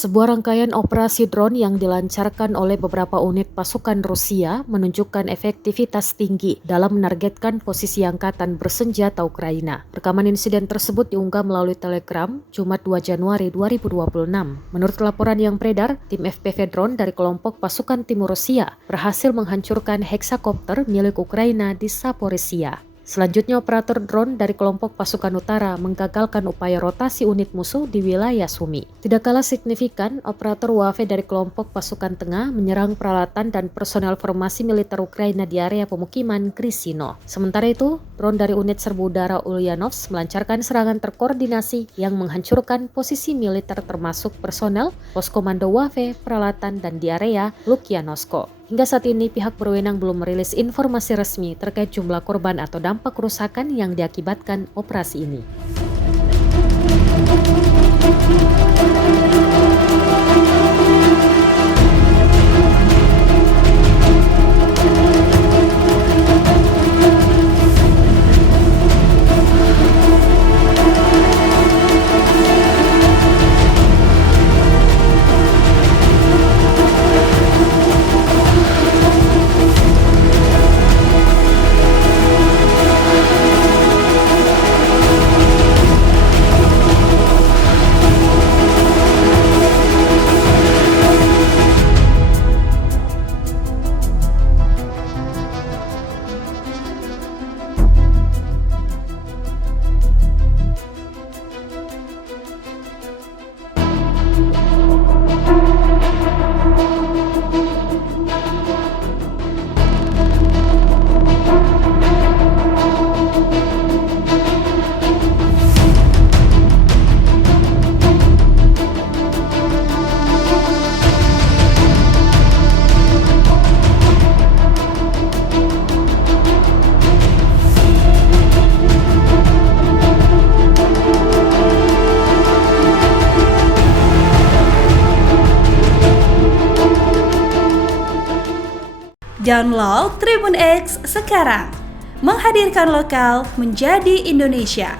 Sebuah rangkaian operasi drone yang dilancarkan oleh beberapa unit pasukan Rusia menunjukkan efektivitas tinggi dalam menargetkan posisi angkatan bersenjata Ukraina. Rekaman insiden tersebut diunggah melalui Telegram Jumat 2 Januari 2026. Menurut laporan yang beredar, tim FPV drone dari kelompok pasukan timur Rusia berhasil menghancurkan heksakopter milik Ukraina di Zaporizhia. Selanjutnya, operator drone dari kelompok pasukan utara menggagalkan upaya rotasi unit musuh di wilayah Sumi. Tidak kalah signifikan, operator UAV dari kelompok pasukan tengah menyerang peralatan dan personel formasi militer Ukraina di area pemukiman Grisino. Sementara itu, drone dari unit serbu udara Ulyanovsk melancarkan serangan terkoordinasi yang menghancurkan posisi militer termasuk personel, pos komando UAV, peralatan, dan di area Lukyanovsk. Hingga saat ini, pihak berwenang belum merilis informasi resmi terkait jumlah korban atau dampak kerusakan yang diakibatkan operasi ini. Download Tribun X sekarang, menghadirkan lokal menjadi Indonesia.